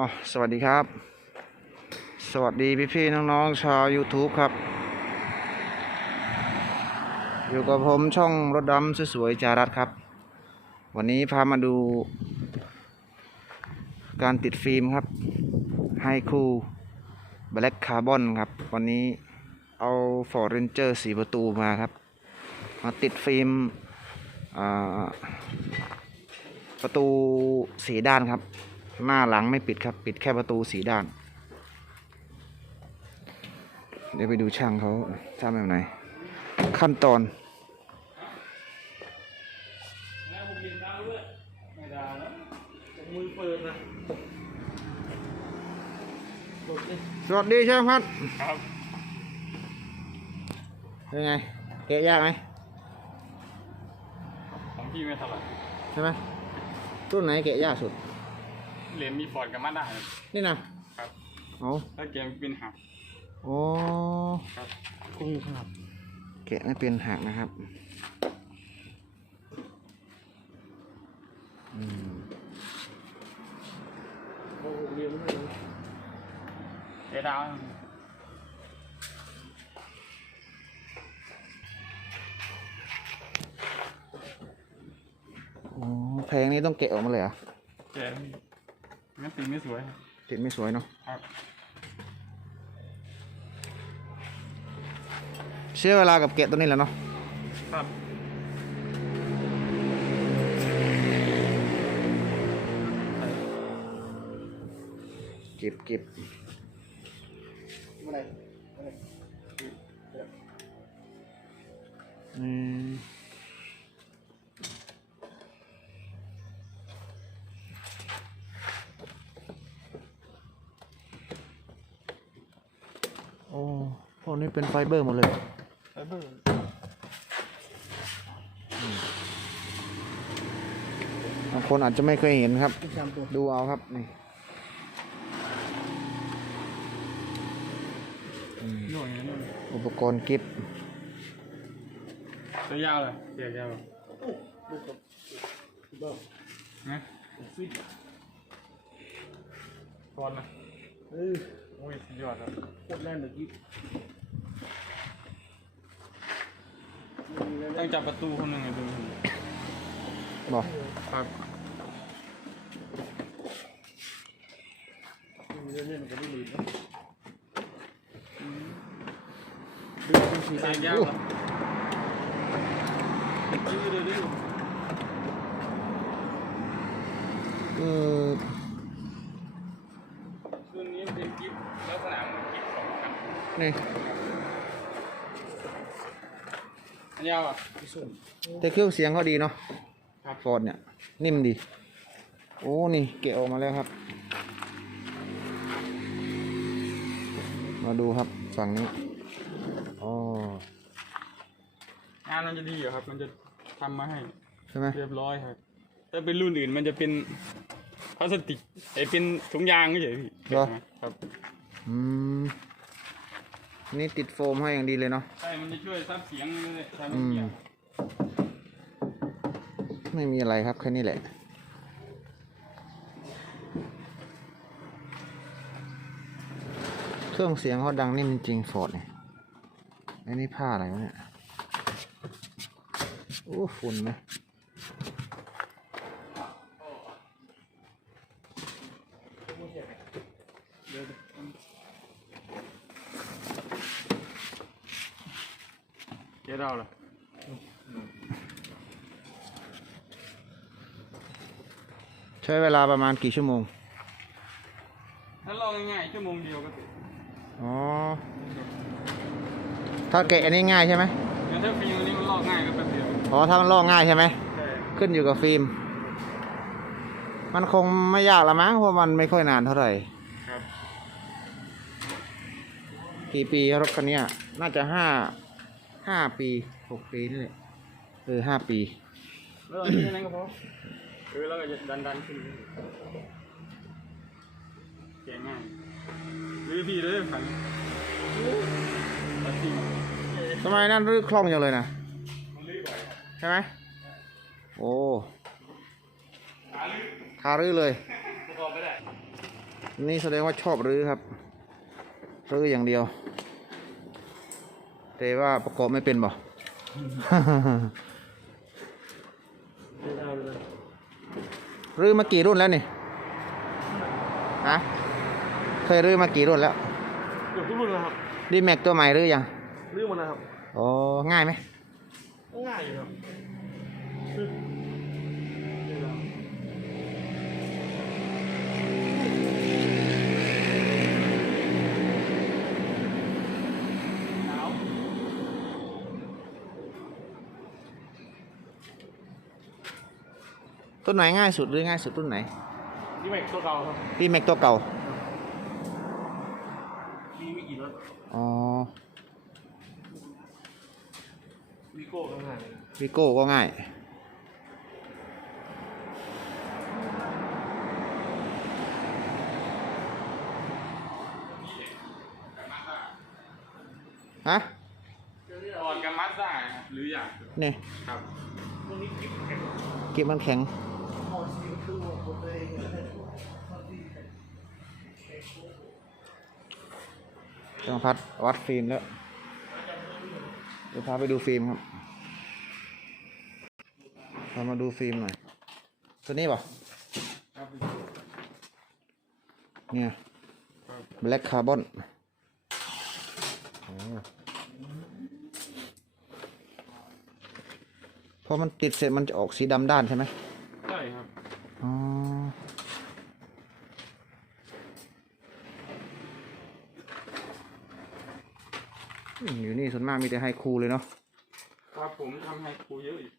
อ๋อสวัสดีครับ สวัสดีพี่ๆน้องๆชาว YouTube ครับ อยู่กับผมช่องรถดำสวยๆจารัสครับ วันนี้พามาดู การติดฟิล์มครับให้คู่ Black Carbon ครับ วันนี้เอา Ford Ranger สีประตูมาครับ มาติดฟิล์มประตูสีด้านครับ หน้าหลังไม่ปิดครับ ปิดแค่ประตูสีด้าน เดี๋ยวไปดูช่างเขาทำแบบไหน ขั้นตอนแล้วผมยินดาวด้วยไม่ได้แล้วผมมือเปิดนะกดดิสวัสดีช่างพัดครับเป็นไงเกะยากไหมของพี่ไม่เท่าไหร่ใช่ไหมรุ่นไหนเกะยากสุด เหรียญมีฟอร์ดกับมาด้านี่นะครับเอาถ้าเกมเป็นหักโอ้ครับคุ้งครับเกะไม่เป็นหักนะครับอืมเอดาวโอ้เพลงนี้ต้องเกะออกมาเลยเหรอะ เกม งั้นตีไม่สวย ติดไม่สวยเนาะครับเชื่อเวลากับเกะตัวนี้แหล้วเนาะครับเก็บเก็บอืมโอ้พวก นี้เป็นไฟเบอร์หมดเลย ไฟเบอร์บางคนอาจจะไม่เคยเห็นครับ ดูเอาครับนี่หน่วยนี่อุปกรณ์กิฟต์ตัวยาวเลยเกียร์ยาวนะฟิตฟอร์ดนะโอ้ยสุดยอดครับโคตรแน่นเลยกิ๊บต้ องจับประตูคนหนึ่งไงดูบอกครับเล่นเล่นมันก็ไม่หลีกนะดูเป็นสีแดงยาวครับดูดูดูเออรุ่นนี้เป็นกิฟต์ลักษณะเหมือนกิฟต์สองชั้นนี่ อันยาวอะแต่เครื่องเสียงเขาดีเนาะครับฟอร์ดเนี่ย นิ่มดี โอ้นี่เกะออกมาแล้วครับ มาดูครับฝั่งนี้อ๋องานมันจะดีอยู่ครับ มันจะทำมาให้ใช่ไหมเรียบร้อยครับ ถ้าเป็นรุ่นอื่นมันจะเป็นพลาสติกไอ้เป็นถุงยางเฉยๆพี่เหรอครับ อืม นี่ติดโฟมให้อย่างดีเลยเนาะ ใช่ มันจะช่วยซับเสียงเลยใช่ไหมอืมเกี่ยวไม่มีอะไรครับแค่นี้แหละ เครื่องเสียงเขาดังนิ่มจริงฟอร์ดเนี่ยไอ้นี่ผ้าอะไรวะเนี่ย โอ้ฝุ่นไหม เดี๋ยวเดี๋ยวเราเหรอ ใช้เวลาประมาณกี่ชั่วโมง ถ้าลองง่ายๆชั่วโมงเดียวก็ติดอ๋อ ถ้าแกะอันนี้ง่ายใช่ไหมงั้นถ้าฟิล์มอันนี้มันลอกง่ายก็แป๊บเดียวอ๋อ ถ้ามันลอกง่ายใช่ไหม ใช่ขึ้นอยู่กับฟิล์ม มันคงไม่ยากละมั้งเพราะมันไม่ค่อยนานเท่าไหร่ ครับกี่ปีครับรถคันเนี้ยน่าจะห้าห้าปีหกปีนี่แหละเออห้าปี แล้วอันนี้นั่นก็พอ เออแล้วก็จะดันดันๆขึ้นเก่งง่ายหรือพี่เลยขันตัดทิ้งทำไมนั่นรื้อคล่องจังเลยนะมันลื้อบ่อยใช่ไหมโอ้หาลื้อคารื้อเลยประกอบไม่ได้นี่แสดงว่าชอบรื้อครับ รื้ออย่างเดียว แต่ว่าประกอบไม่เป็นบ่ ไม่ได้เลย รื้อมากี่รุ่นแล้วนี่ฮะเคยรื้อมากี่รุ่นแล้วเกือบทุกรุ่นแล้วครับดีแม็กตัวใหม่รื้อยังเรื่องมันนะครับอ๋อง่ายไหมง่ายอยู่ครับคือนี่แหละ ต้นไหนง่ายสุดหรือง่ายสุดรุ่นไหนนี่แม็กตัวเก่าครับดีแม็กตัวเก่ามีมีกี่รถอ๋อวีโก้ก็ง่ายวิโก้ก็ง่ายฮะอ่อนกับมัดได้ครับหรืออยากนี่ครับพวกนี้กิ๊บแข็งกิบมันแข็ง จังพัดวัดฟิล์มแล้วเดี๋ยวพาไปดูฟิล์มครับพามาดูฟิล์มหน่อย ตัวนี้ป่ะเนี่ยครับ black carbon พอมันติดเสร็จมันจะออกสีดำด้านใช่ไหม ใช่ครับ อ๋อ อืมอยู่นี่ส่วนมากมีแต่ไฮคูเลยเนาะครับผมทำให้ครูเยอะอีก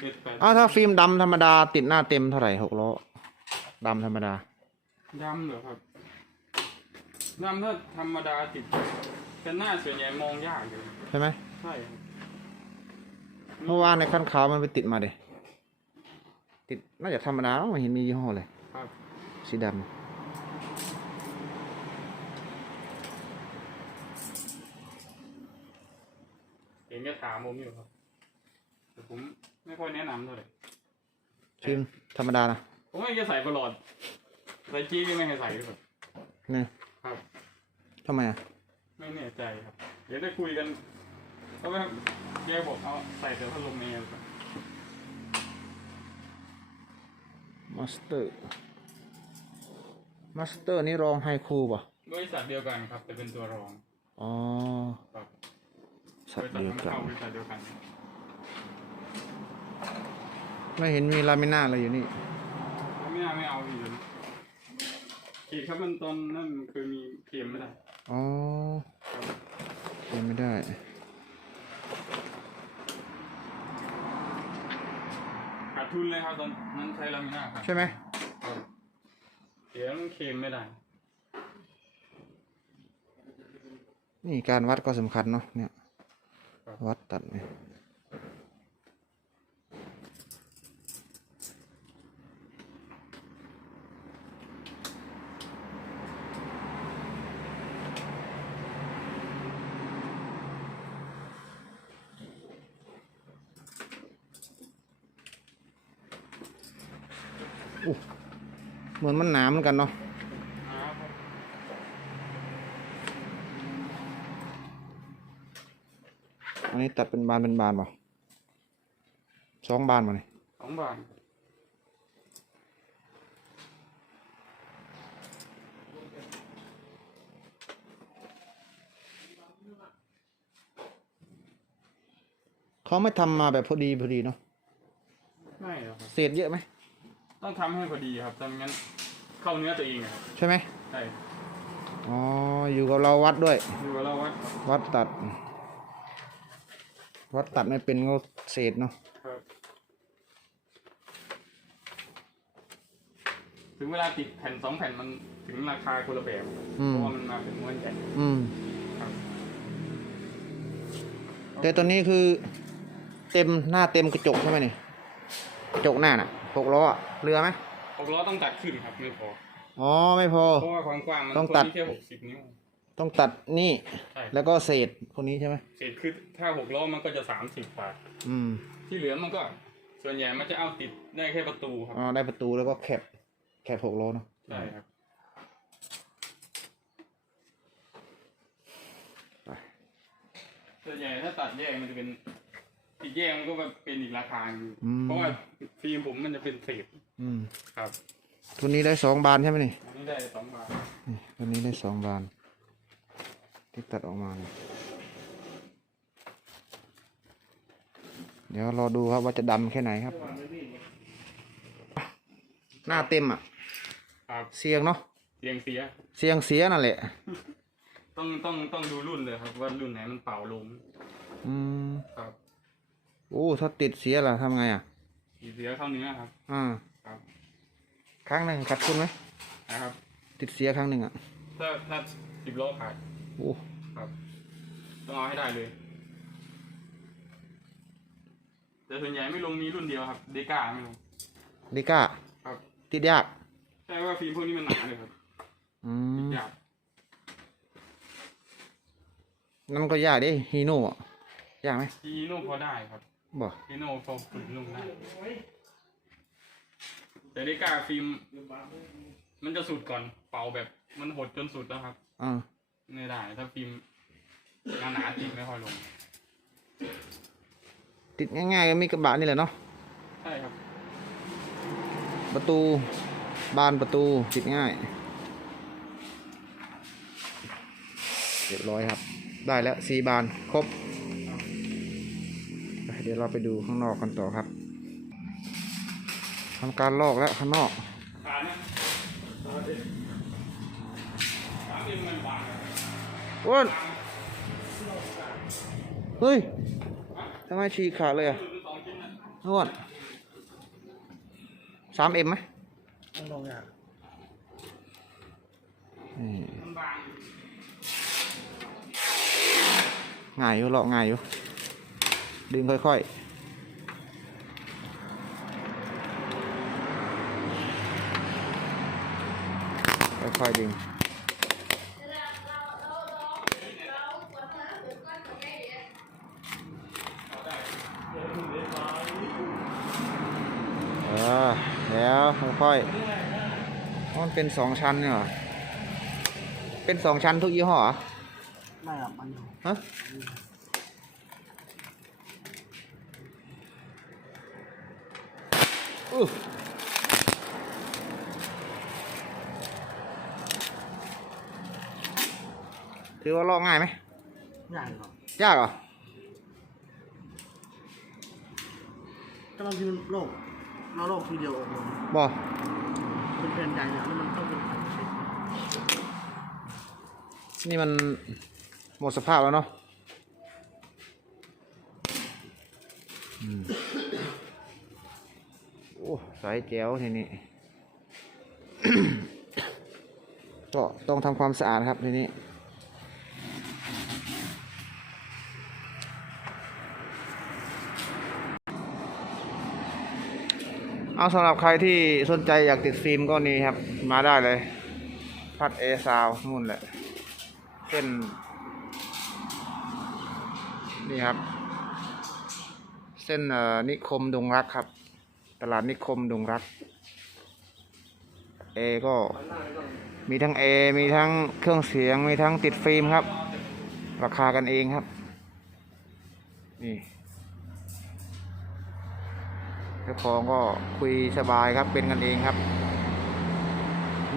เจ็ดแปดอ้าวถ้าฟิล์มดำธรรมดาติดหน้าเต็มเท่าไหร่หกล้อดำธรรมดาดำเหรอครับดำถ้าธรรมดาติดกันหน้าส่วนใหญ่มองยากเลยใช่ไหมใช่ครับเพราะว่าในขั้นขาวมันไปติดมาเดยติดน่าจะธรรมดาไม่เห็นมียี่ห้อเลย ครับ สีด เห็นก็ถามผมอยู่ครับ แต่ผมไม่ค่อยแนะนำเท่าไหร่ำฟิล์มธรรมดานะผมไม่จะใส่ตลอดใส่จี้ก็ไม่ให้ใส่ด้วยครับนี่ครับ ทำไมอะไม่แน่ใจครับ เดี๋ยวได้คุยกันเพราะว่าแกบอกเอาใส่แต่พัดลมเองครับมาสเตอร์มาสเตอร์นี่รองไฮคูป่ะบริษัทเดียวกันครับ แต่เป็นตัวรองอ๋อ ครับ สัตว์เดียวบริกัษัทนนำเข้าบริษัทเดียวกันไม่เห็นมีลามิน่าอะไรอยู่นี่ ไม่น่าไม่เอาอีกเลยขีดครับมันตอนนั่นเคยมีเทียมไม่ได้อ๋อยังไม่ได้ ขาดทุนเลยครับตอนนั้นใช้ลามิน่าครับใช่ไหมครับเดี๋ยวมันเคลมไม่ได้ นี่การวัดก็สำคัญเนาะเนี่ยครับ วัดตัดเนี่ยเหมือนมันหนาเหมือนกันเนาะ ครับ อั นนี้ตัดเป็นบานเป็นบานป่ะสองบานมาเนี่ยสองบาทเขาไม่ทำมาแบบพอดีพอดีเนาะไม่หรอกครับเศษเยอะไหมต้องทำให้พอดีครับทำงั้นเข้าเนื้อตัวเองอะครับใช่ไหมใช่อ๋ออยู่กับเราวัดด้วยดูว่าเราวัดวัดตัด วัดตัดไม่เป็นก็เศษเนาะครับ ถึงเวลาติดแผ่นสองแผ่นมันถึงราคาคนละแบบครับอืเพมราะว่ามันมาเป็นม้วนใหญ่อืม ครับแต่ตัวนี้คือ เต็มหน้าเต็มกระจกใช่ไหมนี่กระจกหน้าน่ะหกล้ออะเรือไหมหกล้อต้องตัดขึ้นครับไม่พอ อ๋อไม่พอ เพราะว่าความกว้างมันต้องตัวตัดนี้แค่หกสิบนิ้ว ต้องตัดนี่ ใช่แล้วก็เศษคนนี้ใช่ไหมเศษคือถ้าหกล้อมันก็จะสามสิบกว่าอืมที่เหลือมันก็ ส่วนใหญ่มันจะเอาติดได้แค่ประตูครับ อ๋อได้ประตูแล้วก็แคบแคบหกล้อเนาะใช่ใช่ครับไปส่วนใหญ่ถ้าตัดแยกมันจะเป็นติดแยกมันก็แบบเป็นอีกราคาหนึ่งอืมเพราะว่าฟิล์มผมมันจะเป็นเศษอืมครับ ตัวนี้ได้สองบานใช่ไหมนี่อันนี้ได้สองบาทนี่ตัวนี้ได้สองบาน ที่ตัดออกมาเนี่ยเดี๋ยวรอดูครับว่าจะดำแค่ไหนครับ หน้าเต็มอะครับเสียงเนาะเสียงเสีย เสียงเสียนั่นแหละ ต้องต้องต้องดูรุ่นเลยครับว่ารุ่นไหนมันเป่าลมอืมครับ โอ้ถ้าติดเสียล่ะทำไงอะสีเสียเข้าเนื้อครับ อ่าครับ ครั้งหนึ่งขัดคุณไหมนะครับ ติดเสียครั้งหนึ่งอะถ้าถ้าสิบล้อขาด โอ้ครับต้องเอาให้ได้เลยแต่ส่วนใหญ่ไม่ลงมีรุ่นเดียวครับ เดก้าไม่ลงดิก้าครับ ติดยากใช่ว่าฟิล์มพวกนี้มันหนาเลยครับอืมยากนั่นก็ยากดิฮีโน่อะยากไหมทีโน่พอได้ครับบ่ทีโน่พอฝึกนุ่มได้แต่เดก้าฟิล์มมันจะสุดก่อนเป่าแบบมันหดจนสุดแล้วครับ อ่า ไม่ได้ ถ้าฟิล์มหนาๆติดไม่ค่อยลง ติดง่ายๆก็มีกระบะนี่แหละเนาะใช่ครับ ประตูบานประตูติดง่ายเรียบร้อยครับ ได้แล้วสี่บานครบไปเดี๋ยวเราไปดูข้างนอกกันต่อครับทำการลอกแล้วข้างนอก ขาเนี่ยขาฟิล์มมันบาง อ้วนเฮ้ยทำไมฉีกขาดเลยอะคือสองชิ้นนะอ้วนสามเอ็มไหมต้องลองอย่างนี่มันบางง่ายอยู่ลอกง่ายอยู่ ดึงค่อยๆค่อยๆดึง เออ แล้วค่อยๆมันเป็นสองชั้นเนี่ยเหรอ เป็นสองชั้นทุกยี่ห้อเหรอไม่ครับมันอยู่ฮะอู้ถือว่าลอกง่ายไหมง่ายครับยากเหรอก็บางทีมันโลก เราโลกทีเดียวออกเลยบอเป็นแผ่นใหญ่เนี่ยแล้วมันต้องเป็นแผ่นเล็กนี่มันหมดสภาพแล้วเนาะอืมโอ้สายแจ๋วทีนี้ ก็ต้องทำความสะอาดครับทีนี้ เอาสำหรับใครที่สนใจอยากติดฟิล์มก็นี่ครับ มาได้เลย พัดเอซาวนู่นแหละเส้นนี่ครับ เส้นเอนิคมดงรักครับ ตลาดนิคมดงรักเอก็มีทั้งเอมีทั้งเครื่องเสียง มีทั้งติดฟิล์มครับ ราคากันเองครับ นี่ เจ้าของก็คุยสบายครับเป็นกันเองครับ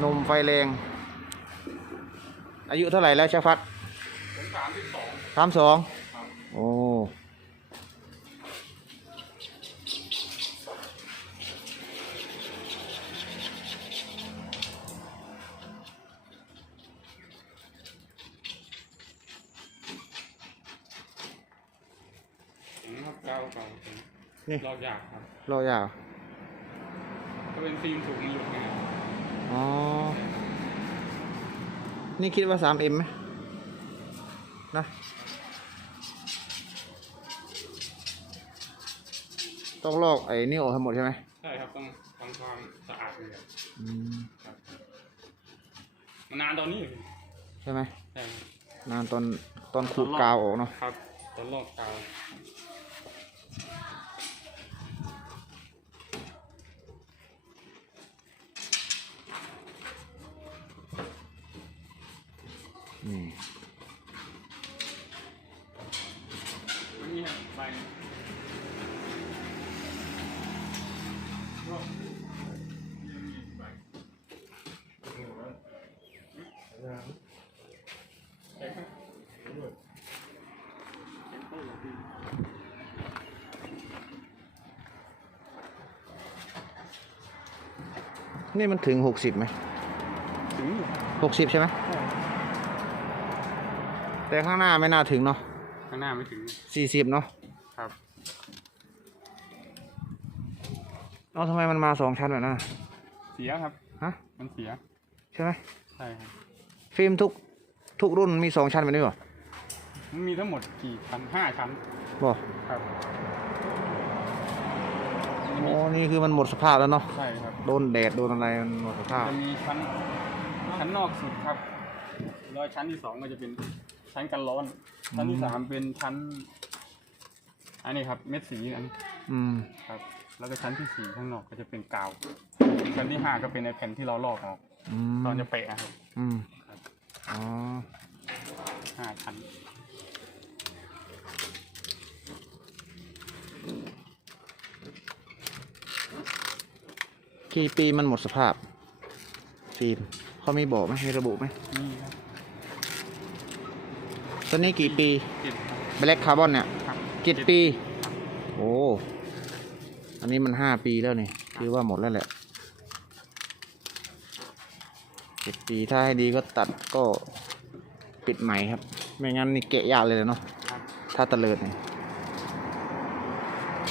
นมไฟแรง อายุเท่าไหร่แล้วชาฟัดสามสิบสองสามสองโอ้ นี่รอบยากครับรอยาวก็เป็นฟิล์มถูกมันหลุดไงอ๋อ นี่คิดว่าสามเอ็มไหมนะต้องลอกไอ้นี่ออกทั้งหมดใช่ไหมใช่ครับ ต้องทำความสะอาดเลยครับอืมครับมันนานตอนนี้อยู่ใช่ไหมใช่ครับนานตอนตอนขูดกาวออกเนาะครับ ตอนลอกกาว นี่ มันมีใบ นี่มันถึงหกสิบไหมถึงหกสิบใช่ไหมแต่ข้างหน้าไม่น่าถึงเนาะข้างหน้าไม่ถึงสี่สิบเนาะครับเอ้าทำไมมันมาสองชั้นแบบนั้นอะเสียครับฮะมันเสีย ใช่ไหมใช่ครับฟิล์มทุกทุกรุ่นมีสองชั้นแบบนี้เหรอมันมีทั้งหมดกี่ชั้นห้าชั้นบอกครับโอ้นี่คือมันหมดสภาพแล้วเนาะใช่ครับโดนแดดโดนอะไรมันหมดสภาพจะมีชั้นชั้นนอกสุดครับแล้วชั้นที่สองก็จะเป็นชั้นกันร้อน ชั้นที่สามเป็นชั้น อันนี้ครับ เม็ดสีอันอืมครับ แล้วก็ชั้นที่สี่ข้างนอกก็จะเป็นกาว ชั้นที่ห้าก็เป็นในแผ่นที่เราลอกออกอืมตอนจะเปะอะครับอืมครับอ๋อห้าชั้น กี่ปีมันหมดสภาพ ฟิล์มเขามีบอกไหมมีระบุไหมนี่ครับตอนนี้กี่ปีเจ็ดแบล็กคาร์บอนเนี่ยครับเจ็ดปี โอ้ อันนี้มันห้าปีแล้วนี่คือว่าหมดแล้วแหละเจ็ดปีถ้าให้ดีก็ตัดก็ปิดใหม่ครับ ไม่งั้นนี่เกะยากเลยเนาะครับถ้าตะเลิดเนี่ย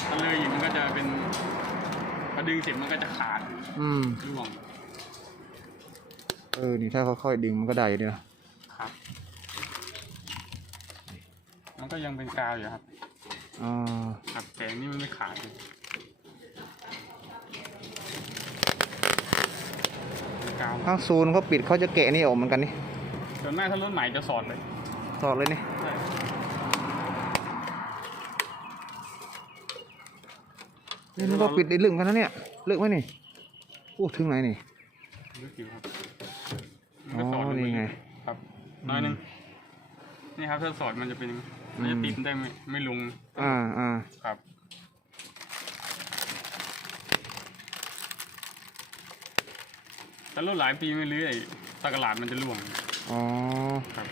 ถ้าเลยอีกมันก็จะเป็นพอ ดึงเสร็จมันก็จะขาดอืม ร่วงเออ นี่ถ้าค่อยๆดึงมันก็ได้อยู่ดีนะครับ มันก็ยังเป็นกาวอยู่ครับ อ่าครับแต่อันนี่มันไม่ขาดเลยเป็นกาวทางศูนย์เขาปิดเขาจะแกะนี่ออกเหมือนกันนี่ส่วนมากถ้ารถใหม่จะสอดเลย ถอดเลยนี่ ใช่ นี่มันก็ปิดได้ลึกเหมือนกันนะเนี่ยลึกไหมนี่โอ้ถึงไหนนี่รู้จิ๋วครับอ๋อมัก็สดลนี่ไง ครับน้อยหนึงนี่ครับถ้าสอดมันจะเป็นมันจะติดได้ไม่ไม่ลง อ่าอ่าครับถ้ารถหลายปีไม่เรื่อยตะกร้าดมันจะร่วง อ๋อ ครับ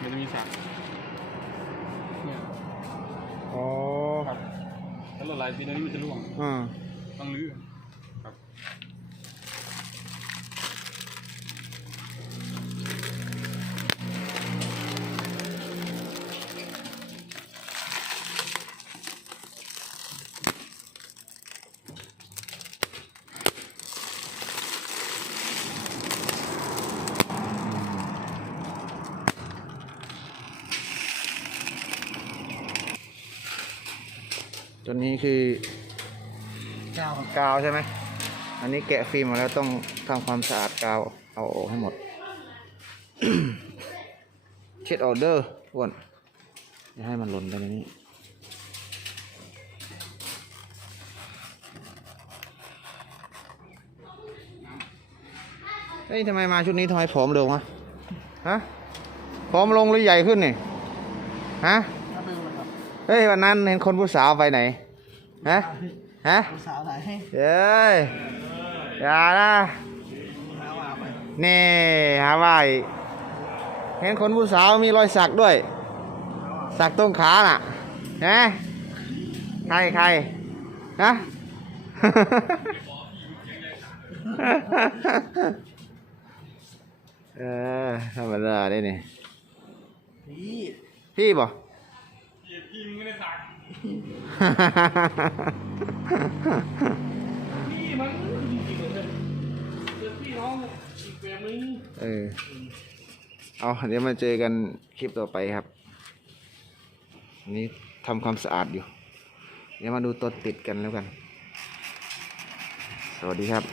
มันจะมีสักเนี่ยอ๋อครับถ้ารถหลายปีตอนนี้มันจะร่วงอ่าต้องรื้อครับ คือกาวกาวใช่ไหม อันนี้แกะฟิล์มมาแล้วต้องทำความสะอาดกาวเอาออกให้หมด เช็ดออเดอร์อ้วนอย่าให้มันหล่นไปในนี้เฮ้ยทำไมมาชุดนี้ทำไมผอมลงวะฮะผอมลงหรือใหญ่ขึ้นนี่ฮะเฮ้ยวันนั้นเห็นคนผู้สาวไปไหน ฮะฮะสาวไหนให้เอ้ยอย่านะหาว่าไปนี่หาว่าอีกเห็นคนผู้สาวมีรอยสักด้วย สักตรงขาน่ะฮะใครใครฮะเออธรรมดาได้นี่พี่ พี่บ่เหยียบพี่มึงไม่ได้สัก พี่มันจริงๆเลยเจอพี่น้องอีกแบบนึงเออ เอาเดี๋ยวมาเจอกันคลิปต่อไปครับ อันนี้ทำความสะอาดอยู่ เดี๋ยวมาดูตัวติดกันแล้วกัน สวัสดีครับ